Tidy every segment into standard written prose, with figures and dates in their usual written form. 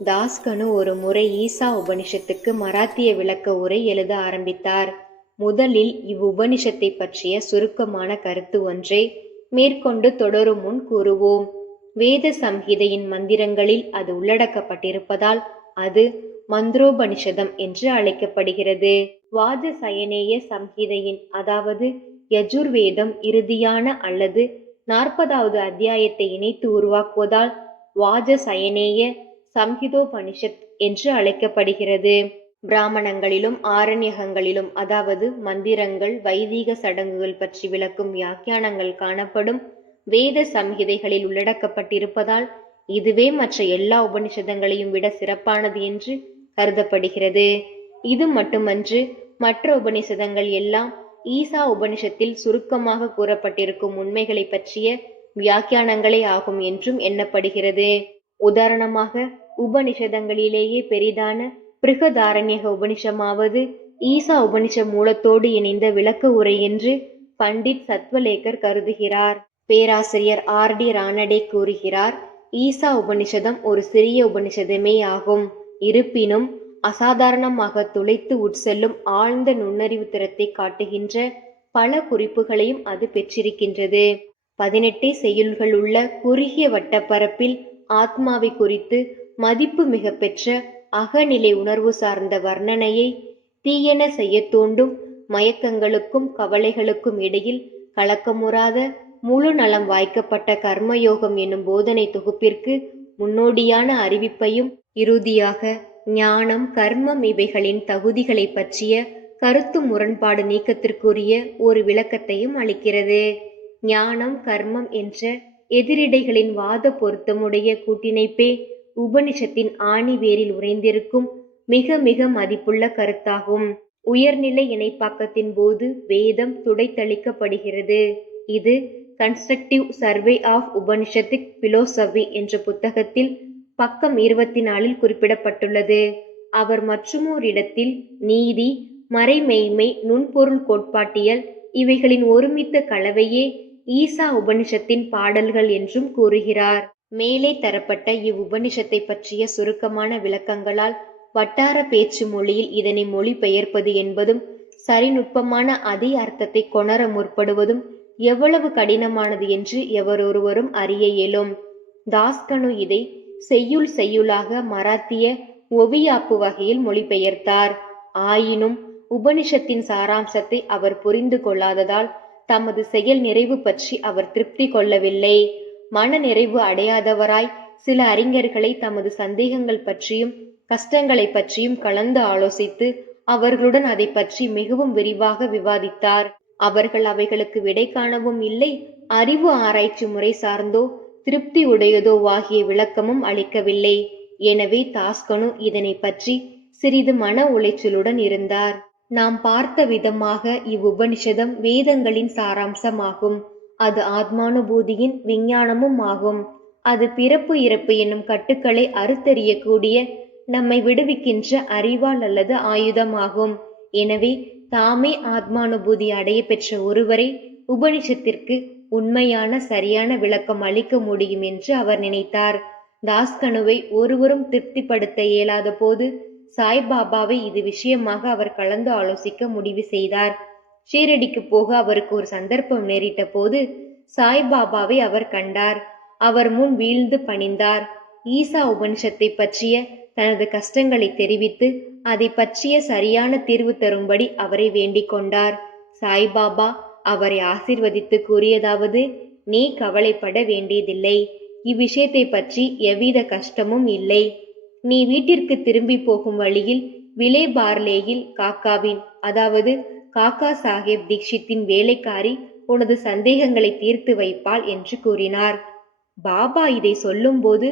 தாஸ்கனு ஒரு முறை ஈசா உபனிஷத்துக்கு மராத்திய விளக்க உரை எழுத ஆரம்பித்தார். முதலில் இவ்வுபனிஷத்தை பற்றிய சுருக்கமான கருத்து ஒன்றை மேற்கொண்டு தொடரும் முன் கூறுவோம். வேத சம்ஹிதையின் மந்திரங்களில் அது உள்ளடக்கப்பட்டிருப்பதால் அது மந்திரோபனிஷதம் என்று அழைக்கப்படுகிறது. வாஜசயனேய சம்ஹிதையின் அதாவது யஜுர்வேதம் இறுதியான அல்லது 40வது அத்தியாயத்தை இணைத்து உருவாக்குவதால் வாஜசயனேய சம்ஹிதோபனிஷத் என்று அழைக்கப்படுகிறது. பிராமணங்களிலும் ஆரண்யகங்களிலும் அதாவது மந்திரங்கள் வைதீக சடங்குகள் பற்றி விளக்கும் வியாக்கியானங்கள் காணப்படும் வேத சம்ஹிதைகளில் உள்ளடக்கப்பட்டிருப்பதால் இதுவே மற்ற எல்லா உபனிஷதங்களையும் விட சிறப்பானது என்று கருதப்படுகிறது. இது மட்டுமன்று, மற்ற உபனிஷதங்கள் எல்லாம் ஈசா உபனிஷத்தில் சுருக்கமாக கூறப்பட்டிருக்கும் உண்மைகளை பற்றிய வியாக்கியானங்களே ஆகும் என்றும் எண்ணப்படுகிறது. உதாரணமாக, உபனிஷதங்களிலேயே பெரிதான பிருகதாரண்யக உபனிஷமாவது ஈசா உபனிஷ மூலத்தோடு இணைந்த விளக்க உரை என்று பண்டிட் சத்வலேகர் கருதுகிறார். பேராசிரியர் R.D. ரானடே கூறுகிறார், ஈசா உபனிஷதம் ஒரு சிறிய உபனிஷதமே ஆகும். இருப்பினும் அசாதாரணமாக துளைத்து உட்செல்லும் ஆழ்ந்த நுண்ணறிவு திறத்தை காட்டுகின்ற பல குறிப்புகளையும் அது பெற்றிருக்கின்றது. 18 செய்யுள்கள் உள்ள குறுகிய வட்டப்பரப்பில் ஆத்மாவை குறித்து மதிப்பு மிக பெற்ற அகநிலை உணர்வு சார்ந்த வர்ணனையை தீயென செய்ய தூண்டும் மயக்கங்களுக்கும் கவலைகளுக்கும் இடையில் கலக்கமுறாத முழு நலம் வாய்க்கப்பட்ட கர்மயோகம் என்னும் போதனை தொகுப்பிற்கு முன்னோடியான அறிவிப்பையும் இறுதியாக ஞானம் கர்மம் இவைகளின் தகுதிகளை பற்றிய கருத்து முரண்பாடு நீக்கத்திற்குரிய ஒரு விளக்கத்தையும் அளிக்கிறது. ஞானம் கர்மம் என்ற எதிரிடைகளின் வாத பொருத்தமுடைய கூட்டிணைப்பே உபனிஷத்தின் ஆணி வேரில் உறைந்திருக்கும் மிக மிக மதிப்புள்ள கருத்தாகும். உயர்நிலை இணைப்பாக்கத்தின் போது வேதம் துடைத்தளிக்கப்படுகிறது. இது கன்ஸ்ட்ரக்டிவ் சர்வே ஆஃப் உபனிஷத்திக் பிலோசபி என்ற புத்தகத்தில் பக்கம் 24 குறிப்பிடப்பட்டுள்ளது. அவர் மற்றுமோர் இடத்தில் நீதி, மறைமெய்மை, நுண்பொருள் கோட்பாட்டியல் இவைகளின் ஒருமித்த கலவையே ஈசா உபனிஷத்தின் பாடல்கள் என்றும் கூறுகிறார். மேலே தரப்பட்ட இவ்வுபனிஷத்தை பற்றிய சுருக்கமான விளக்கங்களால் வட்டார பேச்சு மொழியில் இதனை மொழிபெயர்ப்பது என்பதும் சரிநுட்பமான அதே அர்த்தத்தை கொணர முற்படுவதும் எவ்வளவு கடினமானது என்று எவரொருவரும் அறிய இயலும். தாஸ்கனு இதை செய்யுள் செய்யுளாக மராத்திய ஒவியாப்பு வகையில் மொழிபெயர்த்தார். ஆயினும் உபனிஷத்தின் சாராம்சத்தை அவர் புரிந்து கொள்ளாததால் தமது செயல் நிறைவு பற்றி அவர் திருப்தி கொள்ளவில்லை. மன நிறைவு அடையாதவராய் சில அறிஞர்களை தமது சந்தேகங்கள் பற்றியும் கஷ்டங்களை பற்றியும் கலந்து ஆலோசித்து அவர்களுடன் அதை பற்றி மிகவும் விரிவாக விவாதித்தார். அவர்கள் அவைகளுக்கு விடை காணவும் இல்லை, அறிவு ஆராய்ச்சி முறை சார்ந்தோ திருப்தி உடையதோ ஆகிய விளக்கமும் அளிக்கவில்லை. எனவே தாஸ்கனு இதனை பற்றி சிறிது மன உளைச்சலுடன் இருந்தார். நாம் பார்த்த விதமாக இவ்வுபனிஷதம் வேதங்களின் சாராம்சமாகும். அது ஆத்மானுபூதியின் விஞ்ஞானமும் ஆகும். அது பிறப்பு இறப்பு என்னும் கட்டுக்களை அறுத்தறியக்கூடிய நம்மை விடுவிக்கின்ற அறிவால் அல்லது ஆயுதமாகும். எனவே தாமே ஆத்மானுபூதி அடைய பெற்ற ஒருவரை உபனிஷத்திற்கு உண்மையான சரியான விளக்கம் அளிக்க முடியும் என்று அவர் நினைத்தார். தாஸ்கனுவை ஒருவரும் திருப்திப்படுத்த இயலாத போது சாய்பாபாவை இது விஷயமாக அவர் கலந்து ஆலோசிக்க முடிவு செய்தார். ஷீரடிக்கு போக அவருக்கு ஒரு சந்தர்ப்பம் நேரிட்ட போது சாய்பாபாவை அவர் கண்டார். அவர் முன் வீழ்ந்து பணிந்தார். ஈசா உபனிஷத்தை பற்றிய தனது கஷ்டங்களை தெரிவித்து அதை பற்றிய சரியான தீர்வு தரும்படி அவரை வேண்டிக் கொண்டார். சாய்பாபா அவரை ஆசீர்வதித்து கூறியதாவது, நீ கவலைப்பட வேண்டியதில்லை. இவ்விஷயத்தை பற்றி எவ்வித கஷ்டமும் இல்லை. நீ வீட்டிற்கு திரும்பி போகும் வழியில் விலேபார்லேயில் காக்காவின் அதாவது காக்கா சாஹேப் தீக்ஷித்தின் வேலைக்காரி உனது சந்தேகங்களை தீர்த்து வைப்பாள் என்று கூறினார். பாபா இதை சொல்லும்போது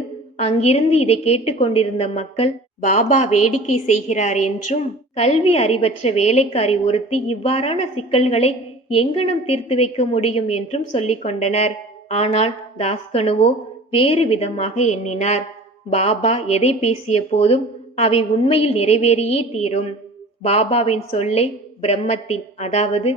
அங்கிருந்து இதை கேட்டுக்கொண்டிருந்த மக்கள் பாபா வேடிக்கை செய்கிறார் என்றும், கல்வி அறிவற்ற வேலைக்காரி ஒருத்தி இவ்வாறான சிக்கல்களை எங்கனம் தீர்த்து வைக்க முடியும் என்றும் சொல்லிக் கொண்டனர். ஆனால் தாஸ்கனுவோ வேறு விதமாக எண்ணினார். பாபா எதை பேசிய போதும் அவை உண்மையில் நிறைவேறியே தீரும். பாபாவின் சொல்லை பிரம்மத்தின் அதாவது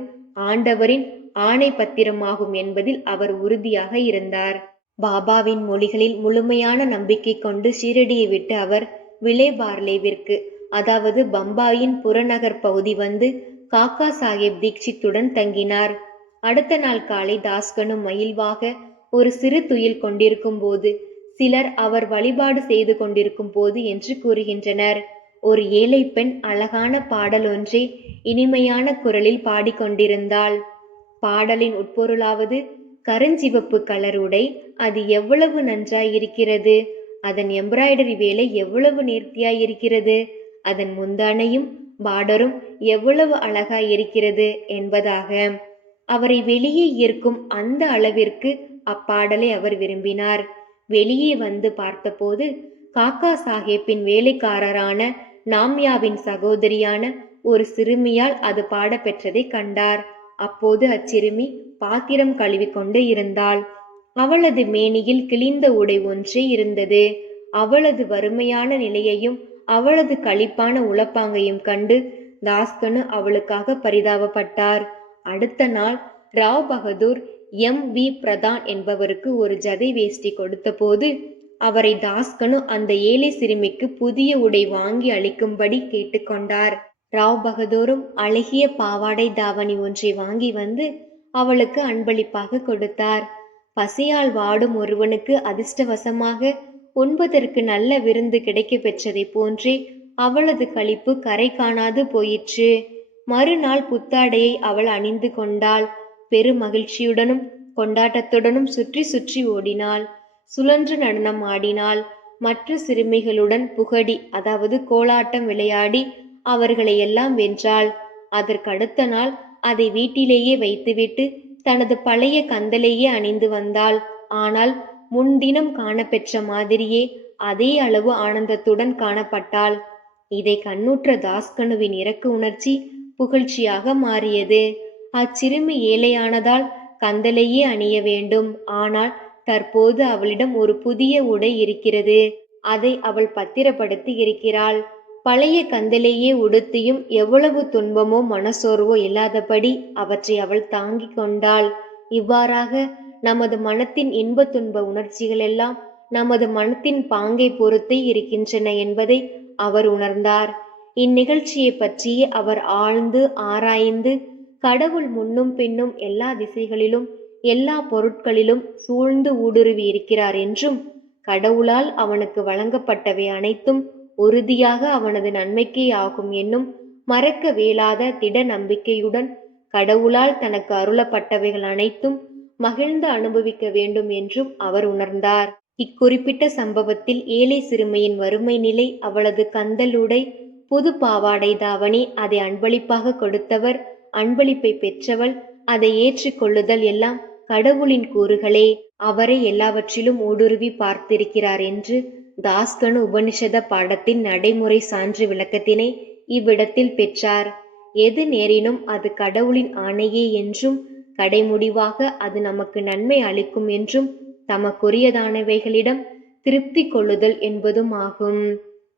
ஆண்டவரின் ஆணை பத்திரமாகும் என்பதில் அவர் உறுதியாக இருந்தார். பாபாவின் மொழிகளில் முழுமையான நம்பிக்கை கொண்டு ஷீரடியை விட்டு அவர் விலேபார்லேவிற்கு, அதாவது பம்பாயின் புறநகர் பகுதி வந்து காக்கா சாஹேப் தீக்ஷித்துடன் தங்கினார். அடுத்த நாள் காலை தாஸ்கனு மகிழ்வாக ஒரு சிறு துயில் கொண்டிருக்கும் போது, சிலர் அவர் வழிபாடு செய்து கொண்டிருக்கும் போது என்று கூறுகின்றனர். ஒரு ஏழை பெண் அழகான பாடல் ஒன்றை இனிமையான குரலில் பாடிக்கொண்டிருந்தாள். பாடலின் உட்பொருளாவது, கருஞ்சிவப்பு கலர் உடை, அது எவ்வளவு நன்றாயிருக்கிறது, அதன் எம்ப்ராய்டரி வேலை எவ்வளவு நேர்த்தியாயிருக்கிறது, அதன் முந்தானையும் பார்டரும் எவ்வளவு அழகாயிருக்கிறது என்பதாக. அவரை வெளியே ஈர்க்கும் அந்த அளவிற்கு அப்பாடலை அவர் விரும்பினார். வெளியே வந்து பார்த்தபோது காக்கா சாஹேப்பின் வேலைக்காரரான நாம்யாவின் சகோதரியான ஒரு சிறுமியால் அது பாடப்பெற்றதை கண்டார். அப்போது அச்சிறுமி பாத்திரம் கழுவிக்கொண்டு இருந்தாள். அவளது மேனியில் கிழிந்த உடை ஒன்றே இருந்தது. அவளது வறுமையான நிலையையும் அவளது களிப்பான உளப்பாங்கையும் கண்டு தாஸ்கனு அவளுக்காக பரிதாபப்பட்டார். அடுத்த நாள் ராவ் பகதூர் M.V. பிரதான் என்பவருக்கு ஒரு ஜதை வேஷ்டி கொடுத்த போது அவரை தாஸ்கனு அந்த ஏழை சிறுமிக்கு புதிய உடை வாங்கி அளிக்கும்படி கேட்டுக்கொண்டார். ராவ் பகதூரும் அழகிய பாவாடை தாவணி ஒன்றை வாங்கி வந்து அவளுக்கு அன்பளிப்பாக கொடுத்தார். பசியால் வாடும் ஒருவனுக்கு அதிர்ஷ்டவசமாக உண்பதற்கு நல்ல விருந்து கிடைக்க பெற்றதை போன்றே அவளது களிப்பு கரை காணாது போயிற்று. மறுநாள் புத்தாடையை அவள் அணிந்து கொண்டாள். பெரு மகிழ்ச்சியுடனும் கொண்டாட்டத்துடனும் சுற்றி சுற்றி ஓடினாள். சுழன்று நடனம் ஆடினாள். மற்ற சிறுமிகளுடன் புகடி, அதாவது கோலாட்டம் விளையாடி அவர்களை எல்லாம் வென்றாள். அதற்கடுத்த நாள் அதை வீட்டிலேயே வைத்துவிட்டு தனது பழைய கந்தலையே அணிந்து வந்தாள். ஆனால் முன்தினம் காணப்பெற்ற மாதிரியே அதே அளவு ஆனந்தத்துடன் காணப்பட்டாள். இதை கண்ணுற்ற தாஸ்கனுவின் இரக்க உணர்ச்சி புகழ்ச்சியாக மாறியது. அச்சிறுமி ஏழையானதால் கந்தலையே அணிய வேண்டும். ஆனால் தற்போது அவளிடம் ஒரு புதிய உடை இருக்கிறது. அதை அவள் பத்திரப்படுத்தி இருக்கிறாள். பழைய கந்தலையே உடுத்தியும் எவ்வளவு துன்பமோ மனசோர்வோ இல்லாதபடி அவற்றை அவள் தாங்கிக் கொண்டாள். இவ்வாறாக நமது மனத்தின் இன்ப துன்ப உணர்ச்சிகள் எல்லாம் நமது மனத்தின் பாங்கை பொறுத்தே இருக்கின்றன என்பதை அவர் உணர்ந்தார். இந்நிகழ்ச்சியை பற்றியே அவர் ஆழ்ந்து ஆராய்ந்து, கடவுள் முன்னும் பின்னும் எல்லா திசைகளிலும் எல்லா பொருட்களிலும் சூழ்ந்து ஊடுருவி இருக்கிறார் என்றும், கடவுளால் அவனுக்கு வழங்கப்பட்டவை அனைத்தும் உறுதியாக அவனது நன்மைக்கே ஆகும் என்னும் மறக்க வேளாத திட நம்பிக்கையுடன் கடவுளால் தனக்கு அருளப்பட்டவைகள் அனைத்தும் மகிழ்ந்து அனுபவிக்க வேண்டும் என்றும் அவர் உணர்ந்தார். இக்குறிப்பிட்ட சம்பவத்தில் ஏழை சிறுமியின் வறுமை நிலை, அவளது கந்தலுடை, புது பாவாடை தாவணி, அதை அன்பளிப்பாக கொடுத்தவர், அன்பளிப்பை பெற்றவள், அதை ஏற்றுக்கொள்ளுதல் எல்லாம் கடவுளின் கூறுகளே. அவரை எல்லாவற்றிலும் ஊடுருவி பார்த்திருக்கிறார் என்று தாஸ்கனு உபனிஷத பாடத்தின் நடைமுறை சான்று விளக்கத்தினை இவ்விடத்தில் பெற்றார். எது நேரினும் அது கடவுளின் ஆணையே என்றும், கடைமுடிவாக அது நமக்கு நன்மை அளிக்கும் என்றும், தமக்குரியதானவைகளிடம் திருப்தி கொள்ளுதல் என்பதும் ஆகும்.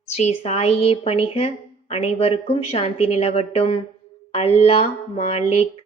ஸ்ரீ சாயியை பணிக. அனைவருக்கும் சாந்தி நிலவட்டும். அல்லாஹ் மாலிக்.